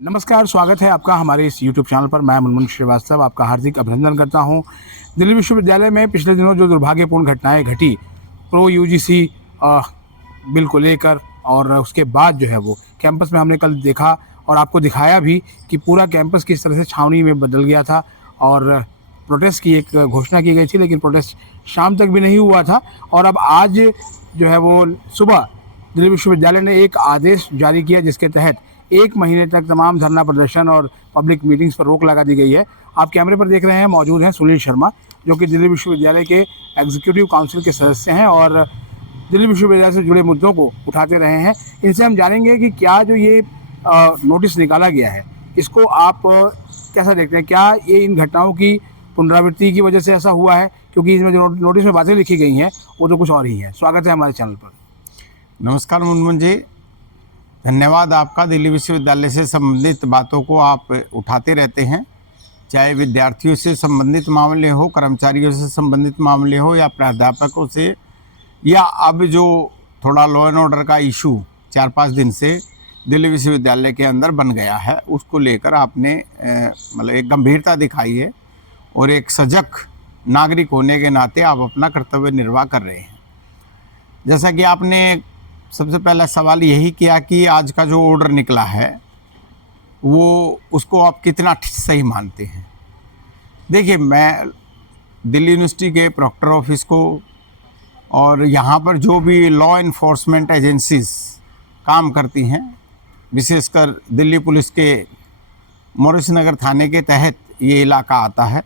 नमस्कार, स्वागत है आपका हमारे इस YouTube चैनल पर। मैं मुनमुन श्रीवास्तव आपका हार्दिक अभिनंदन करता हूं। दिल्ली विश्वविद्यालय में पिछले दिनों जो दुर्भाग्यपूर्ण घटनाएं घटी प्रो यूजीसी बिल को लेकर, और उसके बाद जो है वो कैंपस में हमने कल देखा और आपको दिखाया भी कि पूरा कैंपस किस तरह से छावनी में बदल गया था और प्रोटेस्ट की एक घोषणा की गई थी, लेकिन प्रोटेस्ट शाम तक भी नहीं हुआ था। और अब आज जो है वो सुबह दिल्ली विश्वविद्यालय ने एक आदेश जारी किया जिसके तहत 1 महीने तक तमाम धरना प्रदर्शन और पब्लिक मीटिंग्स पर रोक लगा दी गई है। आप कैमरे पर देख रहे हैं, मौजूद हैं सुनील शर्मा, जो कि दिल्ली विश्वविद्यालय के एग्जीक्यूटिव काउंसिल के सदस्य हैं और दिल्ली विश्वविद्यालय से जुड़े मुद्दों को उठाते रहे हैं। इनसे हम जानेंगे कि क्या जो ये नोटिस निकाला गया है, इसको आप कैसा देखते हैं? क्या ये इन घटनाओं की पुनरावृत्ति की वजह से ऐसा हुआ है? क्योंकि इसमें जो नोटिस में बातें लिखी गई हैं वो तो कुछ और ही है। स्वागत है हमारे चैनल पर। नमस्कार मुनमुन जी, धन्यवाद आपका। दिल्ली विश्वविद्यालय से संबंधित बातों को आप उठाते रहते हैं, चाहे विद्यार्थियों से संबंधित मामले हो, कर्मचारियों से संबंधित मामले हो, या प्राध्यापकों से, या अब जो थोड़ा लॉ एंड ऑर्डर का इशू 4-5 दिन से दिल्ली विश्वविद्यालय के अंदर बन गया है, उसको लेकर आपने मतलब एक गंभीरता दिखाई है और एक सजग नागरिक होने के नाते आप अपना कर्तव्य निर्वाह कर रहे हैं। जैसा कि आपने सबसे पहला सवाल यही किया कि आज का जो ऑर्डर निकला है वो उसको आप कितना सही मानते हैं। देखिए, मैं दिल्ली यूनिवर्सिटी के प्रॉक्टर ऑफिस को और यहाँ पर जो भी लॉ इन्फोर्समेंट एजेंसीज काम करती हैं, विशेषकर दिल्ली पुलिस के मोरिस नगर थाने के तहत ये इलाका आता है,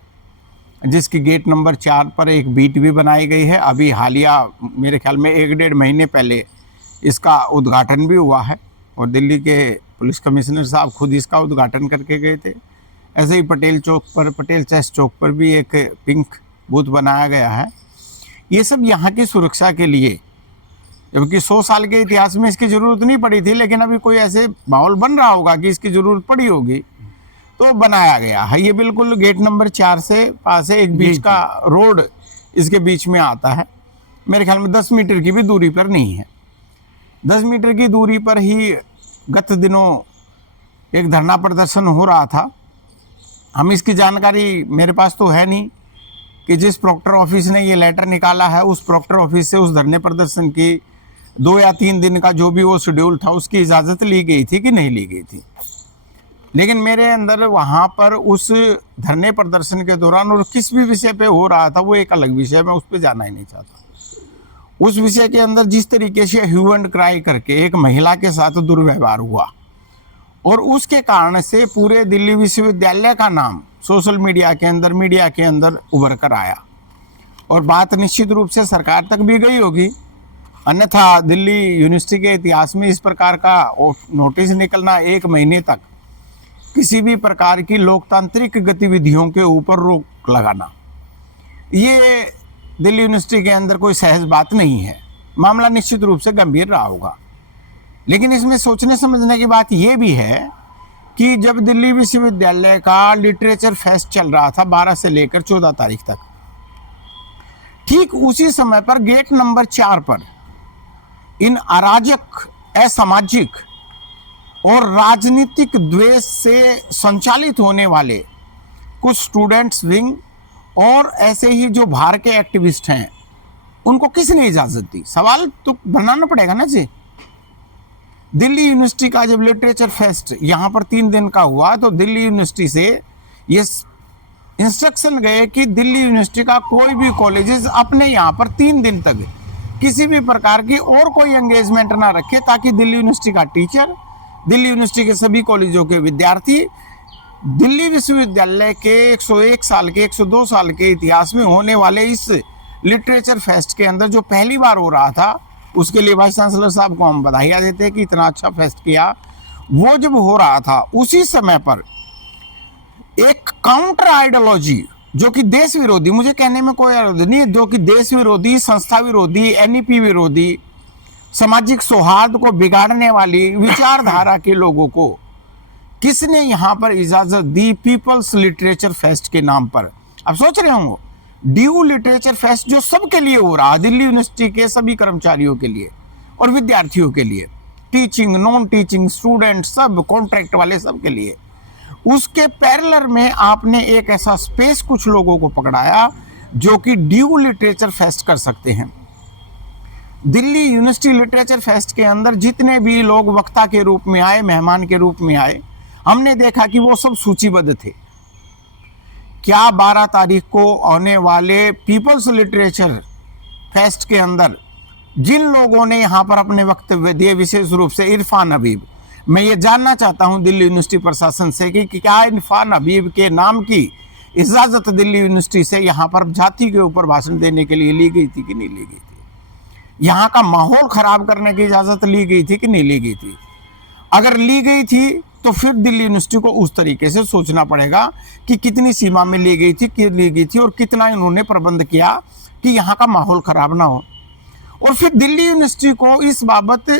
जिसकी गेट नंबर 4 पर एक बीट भी बनाई गई है। अभी हालिया मेरे ख्याल में 1-1.5 महीने पहले इसका उद्घाटन भी हुआ है और दिल्ली के पुलिस कमिश्नर साहब खुद इसका उद्घाटन करके गए थे। ऐसे ही पटेल चौक पर, पटेल चेस्ट चौक पर भी एक पिंक बूथ बनाया गया है। ये सब यहाँ की सुरक्षा के लिए, जबकि 100 साल के इतिहास में इसकी ज़रूरत नहीं पड़ी थी, लेकिन अभी कोई ऐसे माहौल बन रहा होगा कि इसकी ज़रूरत पड़ी होगी तो बनाया गया है। ये बिल्कुल गेट नंबर 4 से पास है, एक बीच का रोड इसके बीच में आता है। मेरे ख्याल में 10 मीटर की भी दूरी पर नहीं है। 10 मीटर की दूरी पर ही गत दिनों एक धरना प्रदर्शन हो रहा था। हम इसकी जानकारी मेरे पास तो है नहीं कि जिस प्रॉक्टर ऑफिस ने ये लेटर निकाला है उस प्रॉक्टर ऑफिस से उस धरने प्रदर्शन की 2 या 3 दिन का जो भी वो शेड्यूल था उसकी इजाज़त ली गई थी कि नहीं ली गई थी। लेकिन मेरे अंदर वहाँ पर उस धरने प्रदर्शन के दौरान और किस भी विषय पे हो रहा था वो एक अलग विषय, मैं उस पर जाना ही नहीं चाहता। उस विषय के अंदर जिस तरीके से ह्यू एंड क्राई करके एक महिला के साथ दुर्व्यवहार हुआ और उसके कारण से पूरे दिल्ली विश्वविद्यालय का नाम सोशल मीडिया के अंदर, मीडिया के अंदर उभर कर आया और बात निश्चित रूप से सरकार तक भी गई होगी। अन्यथा दिल्ली यूनिवर्सिटी के इतिहास में इस प्रकार का नोटिस निकलना, 1 महीने तक किसी भी प्रकार की लोकतांत्रिक गतिविधियों के ऊपर रोक लगाना, ये दिल्ली यूनिवर्सिटी के अंदर कोई सहज बात नहीं है। मामला निश्चित रूप से गंभीर रहा होगा। लेकिन इसमें सोचने समझने की बात यह भी है कि जब दिल्ली विश्वविद्यालय का लिटरेचर फेस्ट चल रहा था 12 से लेकर 14 तारीख तक, ठीक उसी समय पर गेट नंबर 4 पर इन अराजक, असामाजिक और राजनीतिक द्वेष से संचालित होने वाले कुछ स्टूडेंट्स विंग और ऐसे ही जो बाहर के एक्टिविस्ट हैं उनको किसने इजाजत दी? सवाल तो बनाना पड़ेगा ना जी। दिल्ली यूनिवर्सिटी का जब लिटरेचर फेस्ट यहाँ पर 3 दिन का हुआ तो दिल्ली यूनिवर्सिटी से ये इंस्ट्रक्शन गए कि दिल्ली यूनिवर्सिटी का कोई भी कॉलेजेस अपने यहाँ पर 3 दिन तक किसी भी प्रकार की और कोई एंगेजमेंट ना रखे, ताकि दिल्ली यूनिवर्सिटी का टीचर, दिल्ली यूनिवर्सिटी के सभी कॉलेजों के विद्यार्थी दिल्ली विश्वविद्यालय के 101 साल के, 102 साल के इतिहास में होने वाले इस लिटरेचर फेस्ट के अंदर जो पहली बार हो रहा था, उसके लिए वाइस चांसलर साहब को हम बधाइयाँ देते हैं कि इतना अच्छा फेस्ट किया। वो जब हो रहा था उसी समय पर एक काउंटर आइडियोलॉजी जो कि देश विरोधी, मुझे कहने में कोई विरोध नहीं है, जो कि देश विरोधी, संस्था विरोधी, एनईपी विरोधी, सामाजिक सौहार्द को बिगाड़ने वाली विचारधारा के लोगों को किसने यहाँ पर इजाजत दी? पीपल्स लिटरेचर फेस्ट के नाम पर। अब सोच रहे होंगे ड्यू लिटरेचर फेस्ट जो सबके लिए हो रहा है, दिल्ली यूनिवर्सिटी के सभी कर्मचारियों के लिए और विद्यार्थियों के लिए, टीचिंग, नॉन टीचिंग, स्टूडेंट, सब कॉन्ट्रैक्ट वाले सब के लिए। उसके पैरेलल में आपने एक ऐसा स्पेस कुछ लोगों को पकड़ाया जो कि ड्यू लिटरेचर फेस्ट कर सकते हैं। दिल्ली यूनिवर्सिटी लिटरेचर फेस्ट के अंदर जितने भी लोग वक्ता के रूप में आए, मेहमान के रूप में आए, हमने देखा कि वो सब सूचीबद्ध थे। क्या 12 तारीख को आने वाले पीपल्स लिटरेचर फेस्ट के अंदर जिन लोगों ने यहाँ पर अपने वक्तव्य दिए, विशेष रूप से इरफान हबीब, मैं ये जानना चाहता हूँ दिल्ली यूनिवर्सिटी प्रशासन से कि क्या इरफान हबीब के नाम की इजाज़त दिल्ली यूनिवर्सिटी से यहाँ पर जाति के ऊपर भाषण देने के लिए ली गई थी कि नहीं ली गई थी? यहाँ का माहौल खराब करने की इजाज़त ली गई थी कि नहीं ली गई थी? अगर ली गई थी तो फिर दिल्ली यूनिवर्सिटी को उस तरीके से सोचना पड़ेगा कि कितनी सीमा में ली गई थी, क्यों ली गई थी और कितना इन्होंने प्रबंध किया कि यहाँ का माहौल खराब ना हो। और फिर दिल्ली यूनिवर्सिटी को इस बाबत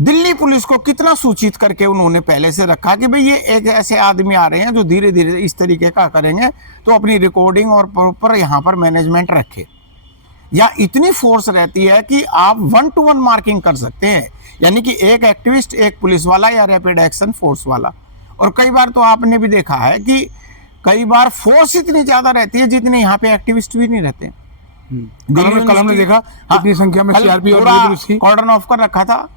दिल्ली पुलिस को कितना सूचित करके उन्होंने पहले से रखा कि भाई ये एक ऐसे आदमी आ रहे हैं जो धीरे धीरे इस तरीके का करेंगे, तो अपनी रिकॉर्डिंग और प्रॉपर यहाँ पर मैनेजमेंट रखे। या इतनी फोर्स रहती है कि आप 1-to-1 मार्किंग कर सकते हैं, यानी कि एक एक्टिविस्ट, एक पुलिस वाला या रैपिड एक्शन फोर्स वाला। और कई बार तो आपने भी देखा है कि कई बार फोर्स इतनी ज्यादा रहती है जितने यहाँ पे एक्टिविस्ट भी नहीं रहते। कल हमने देखा कितनी संख्या में सीआरपी और पुलिस की कॉर्डन ऑफ कर रखा था।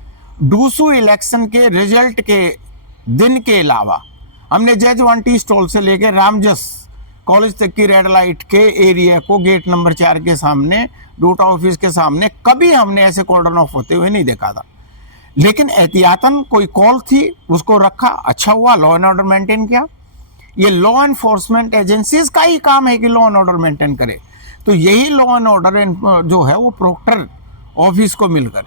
डूसू इलेक्शन के रिजल्ट के दिन के अलावा हमने जेजवांटी स्टॉल से लेके रामजस कॉलेज तक की रेड लाइट के एरिया को गेट नंबर 4 के सामने, डोटा ऑफिस के सामने कभी हमने ऐसे कॉर्डन ऑफ होते हुए नहीं देखा था। लेकिन एहतियातन कोई कॉल थी, उसको रखा, अच्छा हुआ, लॉ एंड ऑर्डर मेंटेन किया। ये लॉ एनफोर्समेंट एजेंसीज का ही काम है कि लॉ एंड ऑर्डर मेंटेन करे। तो यही लॉ एंड ऑर्डर जो है वो प्रोक्टर ऑफिस को मिलकर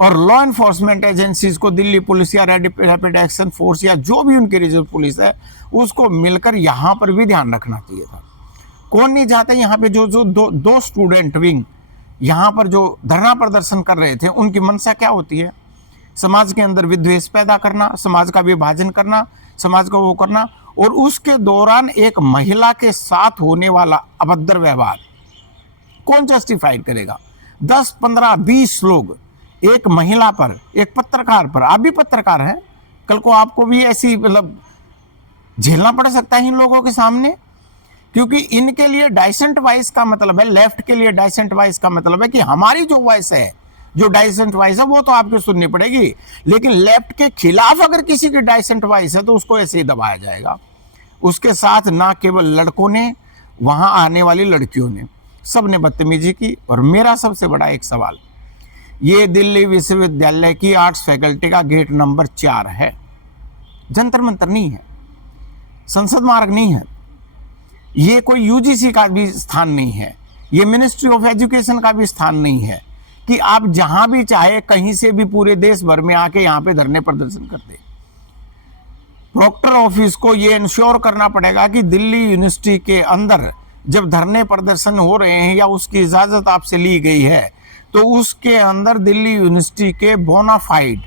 और लॉ एनफोर्समेंट एजेंसीज को, दिल्ली पुलिस या रैपिड एक्शन फोर्स या जो भी उनकी रिजर्व पुलिस है, उसको मिलकर यहाँ पर भी ध्यान रखना चाहिए था। कौन नहीं चाहता यहाँ पे जो दो स्टूडेंट विंग यहाँ पर जो धरना प्रदर्शन कर रहे थे, उनकी मंशा क्या होती है? समाज के अंदर विद्वेष पैदा करना, समाज का विभाजन करना, समाज को वो करना। और उसके दौरान एक महिला के साथ होने वाला अभद्र व्यवहार कौन जस्टिफाइड करेगा? 10, 15, 20 लोग एक महिला पर, एक पत्रकार पर, आप भी पत्रकार हैं, कल को आपको भी ऐसी मतलब झेलना पड़ सकता है इन लोगों के सामने। क्योंकि इनके लिए डाइसेंट वॉइस का मतलब है, लेफ्ट के लिए डाइसेंट वॉइस का मतलब है कि हमारी जो वॉइस है, जो डाइसेंट वॉइस है, वो तो आपको सुननी पड़ेगी। लेकिन लेफ्ट के खिलाफ अगर किसी की डाइसेंट वॉइस है तो उसको ऐसे ही दबाया जाएगा। उसके साथ ना केवल लड़कों ने, वहां आने वाली लड़कियों ने, सब ने बदतमीजी की। और मेरा सबसे बड़ा एक सवाल, ये दिल्ली विश्वविद्यालय की आर्ट्स फैकल्टी का गेट नंबर 4 है, जंतर मंतर नहीं है, संसद मार्ग नहीं है, ये कोई यूजीसी का भी स्थान नहीं है, ये मिनिस्ट्री ऑफ एजुकेशन का भी स्थान नहीं है कि आप जहां भी चाहे कहीं से भी पूरे देश भर में आके यहाँ पे धरने प्रदर्शन करते। प्रोक्टर ऑफिस को ये इंश्योर करना पड़ेगा कि दिल्ली यूनिवर्सिटी के अंदर जब धरने प्रदर्शन हो रहे हैं या उसकी इजाजत आपसे ली गई है, तो उसके अंदर दिल्ली यूनिवर्सिटी के बोनाफाइड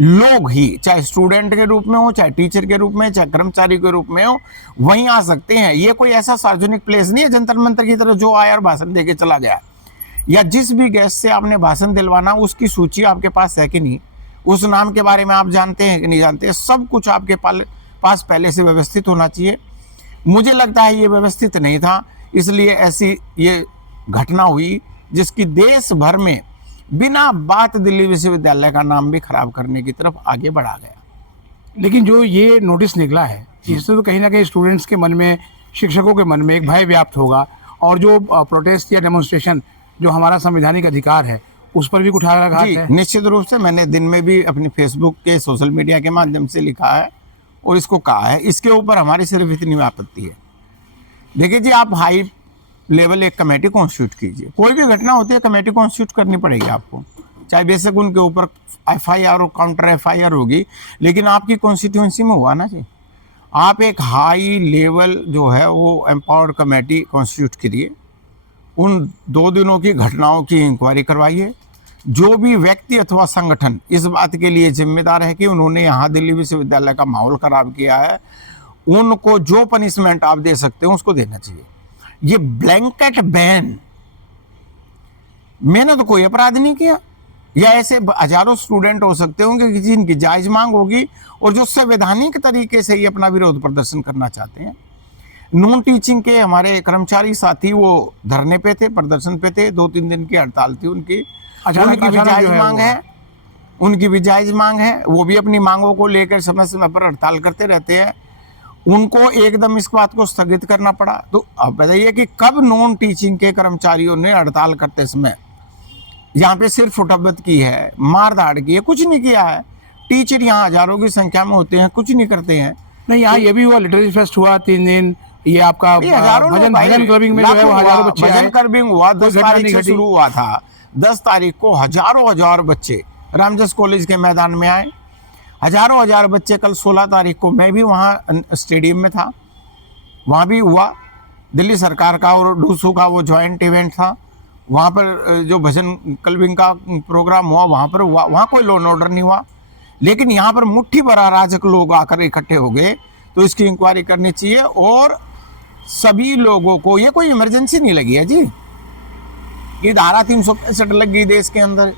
लोग ही, चाहे स्टूडेंट के रूप में हो, चाहे टीचर के रूप में, चाहे कर्मचारी के रूप में हो, वहीं आ सकते हैं। ये कोई ऐसा सार्वजनिक प्लेस नहीं है जंतर मंतर की तरह जो आया और भाषण देके चला गया। या जिस भी गेस्ट से आपने भाषण दिलवाना, उसकी सूची आपके पास है कि नहीं, उस नाम के बारे में आप जानते हैं कि नहीं जानते, सब कुछ आपके पास पहले से व्यवस्थित होना चाहिए। मुझे लगता है ये व्यवस्थित नहीं था, इसलिए ऐसी ये घटना हुई जिसकी देश भर में बिना बात दिल्ली विश्वविद्यालय का नाम भी खराब करने की तरफ आगे बढ़ा गया। लेकिन जो ये नोटिस निकला है, इससे तो कहीं ना कहीं स्टूडेंट्स के मन में, शिक्षकों के मन में एक भय व्याप्त होगा, और जो प्रोटेस्ट या डेमोन्स्ट्रेशन जो हमारा संवैधानिक अधिकार है, उस पर भी कुठाराघात है। निश्चित रूप से मैंने दिन में भी अपने फेसबुक के, सोशल मीडिया के माध्यम से लिखा है और इसको कहा है। इसके ऊपर हमारी सिर्फ इतनी आपत्ति है, देखिए जी, आप हाई लेवल एक कमेटी कॉन्स्टिट्यूट कीजिए। कोई भी घटना होती है कमेटी कॉन्स्टिट्यूट करनी पड़ेगी आपको, चाहे बेशक उनके ऊपर एफआईआर और काउंटर एफआईआर होगी, लेकिन आपकी कॉन्स्टिट्यूंसी में हुआ ना जी। आप एक हाई लेवल जो है वो एम्पावर्ड कमेटी कॉन्स्टिट्यूट करिए, उन 2 दिनों की घटनाओं की इंक्वायरी करवाइए। जो भी व्यक्ति अथवा संगठन इस बात के लिए जिम्मेदार है कि उन्होंने यहाँ दिल्ली विश्वविद्यालय का माहौल खराब किया है, उनको जो पनिशमेंट आप दे सकते हो उसको देना चाहिए। ये ब्लैंकेट बैन, मैंने तो कोई अपराध नहीं किया, या ऐसे हजारों स्टूडेंट हो सकते होंगे कि जिनकी जायज मांग होगी और जो संवैधानिक तरीके से ही अपना विरोध प्रदर्शन करना चाहते हैं। नॉन टीचिंग के हमारे कर्मचारी साथी वो धरने पे थे, प्रदर्शन पे थे, 2-3 दिन की हड़ताल थी उनकी। अचानक उनकी भी जो जायज है मांग वो- है, उनकी भी जायज मांग है, वो भी अपनी मांगों को लेकर समय समय पर हड़ताल करते रहते हैं। उनको एकदम इस बात को स्थगित करना पड़ा। तो अब बताइए कि कब नॉन टीचिंग के कर्मचारियों ने हड़ताल करते समय यहाँ पे सिर्फ फुटबत की है, मार धाड़ की है, कुछ नहीं किया है। टीचर यहाँ हजारों की संख्या में होते हैं, कुछ नहीं करते हैं। नहीं, यहाँ ये भी हुआ, लिटरेरी फेस्ट हुआ 3 दिन। ये आपका ये हजारों भजन लोग आए, भजन क्लबिंग में जो है वो लाखों हजारों हुआ, बच्चे आए, भजन क्लबिंग हुआ, कोई 10 घटना तारीख नहीं से घटी। शुरू हुआ था। 10 तारीख को हजारों हजार बच्चे रामजस कॉलेज के मैदान में आए, हजारों हजार बच्चे। कल 16 तारीख को मैं भी वहाँ स्टेडियम में था, वहाँ भी हुआ। दिल्ली सरकार का और डूसू का वो जॉइंट इवेंट था, वहाँ पर जो भजन क्लबिंग का प्रोग्राम हुआ वहाँ पर हुआ। वहाँ कोई लॉ एंड ऑर्डर नहीं हुआ, लेकिन यहाँ पर मुट्ठी भर अराजक लोग आकर इकट्ठे हो गए। तो इसकी इंक्वायरी करनी चाहिए और सभी लोगों को, ये कोई इमरजेंसी नहीं लगी है जी, ये धारा 365 लग गई देश के अंदर,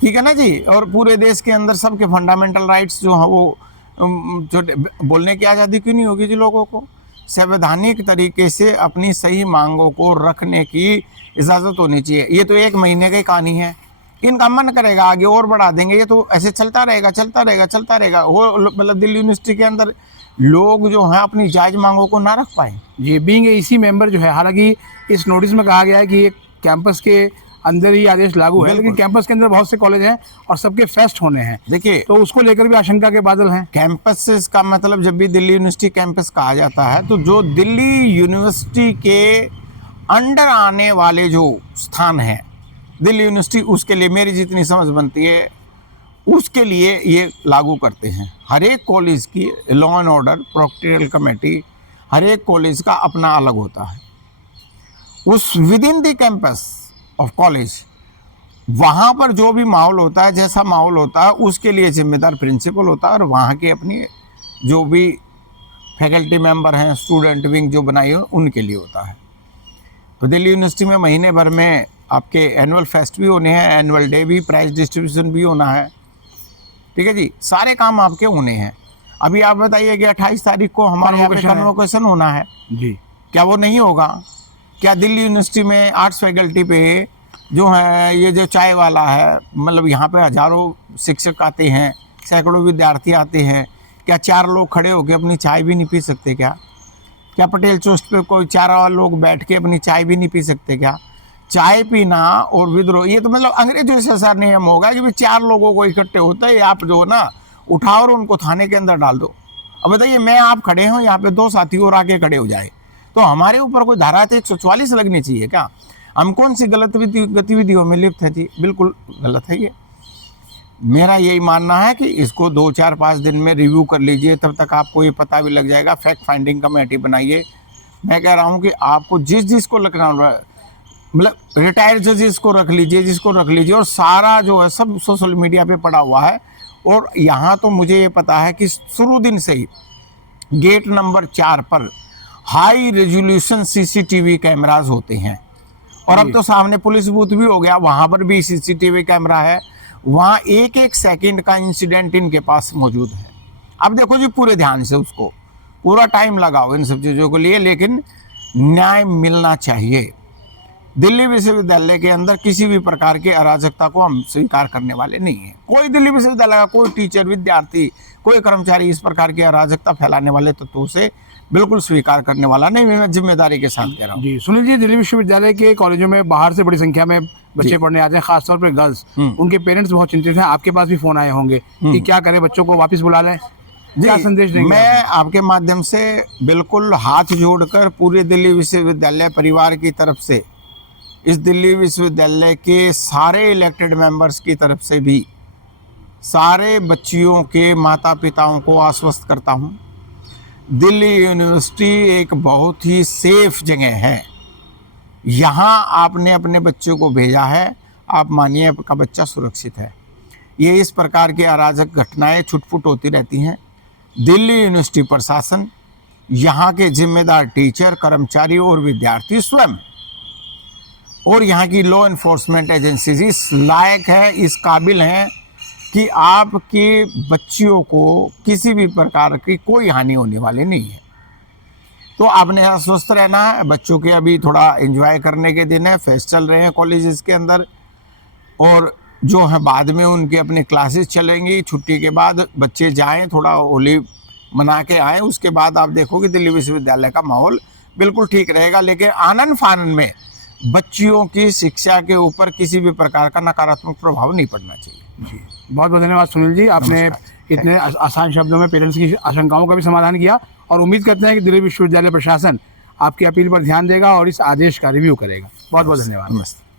ठीक है ना जी। और पूरे देश के अंदर सबके फंडामेंटल राइट्स जो है वो जो बोलने की आज़ादी क्यों नहीं होगी जी लोगों को। संवैधानिक तरीके से अपनी सही मांगों को रखने की इजाज़त होनी चाहिए। ये तो 1 महीने की कहानी है, इनका मन करेगा आगे और बढ़ा देंगे, ये तो ऐसे चलता रहेगा चलता रहेगा चलता रहेगा। वो मतलब दिल्ली यूनिवर्सिटी के अंदर लोग जो हैं अपनी जायज मांगों को ना रख पाए। जी, बीइंग इसी मेंबर जो है, हालांकि इस नोटिस में कहा गया है कि ये कैंपस के अंदर ही आदेश लागू है, लेकिन कैंपस के अंदर बहुत से कॉलेज हैं और सबके फेस्ट होने हैं, देखिए तो उसको लेकर भी आशंका के बादल हैं। कैंपस का मतलब जब भी दिल्ली यूनिवर्सिटी कैंपस कहा जाता है तो जो दिल्ली यूनिवर्सिटी के अंडर आने वाले जो स्थान हैं दिल्ली यूनिवर्सिटी, उसके लिए मेरी जितनी समझ बनती है उसके लिए ये लागू करते हैं। हर एक कॉलेज की law and order proctorial committee हर एक कॉलेज का अपना अलग होता है। उस within the campus of college वहाँ पर जो भी माहौल होता है, जैसा माहौल होता है, उसके लिए जिम्मेदार प्रिंसिपल होता है और वहाँ के अपनी जो भी फैकल्टी मेंबर हैं, स्टूडेंट विंग जो बनाई हो, उनके लिए होता है। तो दिल्ली यूनिवर्सिटी में महीने भर में आपके एनुअल फेस्ट भी होने हैं, एनुअल डे भी, प्राइज डिस्ट्रीब्यूशन भी होना है, ठीक है जी, सारे काम आपके होने हैं। अभी आप बताइए कि 28 तारीख को हमारे यहाँ पे कन्वोकेशन होना है जी, क्या वो नहीं होगा? क्या दिल्ली यूनिवर्सिटी में आर्ट्स फैकल्टी पे जो है ये जो चाय वाला है, मतलब यहाँ पे हजारों शिक्षक आते हैं, सैकड़ों विद्यार्थी आते हैं, क्या 4 लोग खड़े होकर अपनी चाय भी नहीं पी सकते क्या? क्या पटेल चौक पे कोई 4 लोग बैठ के अपनी चाय भी नहीं पी सकते क्या? चाय पीना और विद्रोह, ये तो मतलब अंग्रेजों से ऐसा नियम होगा कि भाई 4 लोगों को इकट्ठे होता है, आप जो ना उठाओ और उनको थाने के अंदर डाल दो। अब बताइए, मैं आप खड़े हो यहाँ पे, 2 साथी और आके खड़े हो जाए तो हमारे ऊपर कोई धारा 144 लगनी चाहिए क्या? हम कौन सी गलत गतिविधियों में लिप्त है जी? बिल्कुल गलत है ये। मेरा यही मानना है कि इसको 2-4-5 दिन में रिव्यू कर लीजिए, तब तक आपको ये पता भी लग जाएगा। फैक्ट फाइंडिंग कमेटी बनाइए। मैं कह रहा हूँ कि आपको जिसको लगना, मतलब रिटायर्ड जजेस को रख लीजिए, जिसको रख लीजिए, और सारा जो है सब सोशल मीडिया पे पड़ा हुआ है। और यहाँ तो मुझे ये पता है कि शुरू दिन से ही गेट नंबर 4 पर हाई रेजोल्यूशन सीसीटीवी कैमराज होते हैं, और अब तो सामने पुलिस बूथ भी हो गया, वहाँ पर भी सीसीटीवी कैमरा है। वहाँ 1-1 सेकंड का इंसिडेंट इनके पास मौजूद है। अब देखो जी, पूरे ध्यान से उसको, पूरा टाइम लगाओ इन सब चीज़ों के लिए, लेकिन न्याय मिलना चाहिए। दिल्ली विश्वविद्यालय के अंदर किसी भी प्रकार के अराजकता को हम स्वीकार करने वाले नहीं हैं। कोई दिल्ली विश्वविद्यालय का कोई टीचर, विद्यार्थी, कोई कर्मचारी इस प्रकार की अराजकता फैलाने वाले तत्वों से बिल्कुल स्वीकार करने वाला नहीं। मैं जिम्मेदारी के साथ कह रहा हूँ। जी, सुनील जी, दिल्ली विश्वविद्यालय के कॉलेजों में बाहर से बड़ी संख्या में बच्चे पढ़ने आते हैं, खासतौर पर गर्ल्स। उनके पेरेंट्स बहुत चिंतित हैं, आपके पास भी फोन आए होंगे कि क्या करें, बच्चों को वापस बुला लें, क्या संदेश देंगे? मैं आपके माध्यम से बिल्कुल हाथ जोड़कर पूरे दिल्ली विश्वविद्यालय परिवार की तरफ से, इस दिल्ली विश्वविद्यालय के सारे इलेक्टेड मेंबर्स की तरफ से भी सारे बच्चियों के माता पिताओं को आश्वस्त करता हूँ, दिल्ली यूनिवर्सिटी एक बहुत ही सेफ जगह है। यहाँ आपने अपने बच्चों को भेजा है, आप मानिए आपका बच्चा सुरक्षित है। ये इस प्रकार की अराजक घटनाएं छुटपुट होती रहती हैं। दिल्ली यूनिवर्सिटी प्रशासन, यहाँ के जिम्मेदार टीचर, कर्मचारी और विद्यार्थी स्वयं और यहाँ की लॉ इन्फोर्समेंट एजेंसीज इस लायक है, इस काबिल हैं कि आपके बच्चियों को किसी भी प्रकार की कोई हानि होने वाली नहीं है। तो आपने यहाँ स्वस्थ रहना है। बच्चों के अभी थोड़ा एंजॉय करने के दिन है, फेस्ट चल रहे हैं कॉलेजेस के अंदर, और जो है बाद में उनकी अपनी क्लासेस चलेंगी। छुट्टी के बाद बच्चे जाएं, थोड़ा होली मना के आएँ, उसके बाद आप देखोगे दिल्ली विश्वविद्यालय का माहौल बिल्कुल ठीक रहेगा। लेकिन आनन फानन में बच्चियों की शिक्षा के ऊपर किसी भी प्रकार का नकारात्मक प्रभाव नहीं पड़ना चाहिए। जी, बहुत बहुत धन्यवाद सुनील जी, आपने इतने आसान शब्दों में पेरेंट्स की आशंकाओं का भी समाधान किया, और उम्मीद करते हैं कि दिल्ली विश्वविद्यालय प्रशासन आपकी अपील पर ध्यान देगा और इस आदेश का रिव्यू करेगा। बहुत बहुत धन्यवाद। नमस्ते।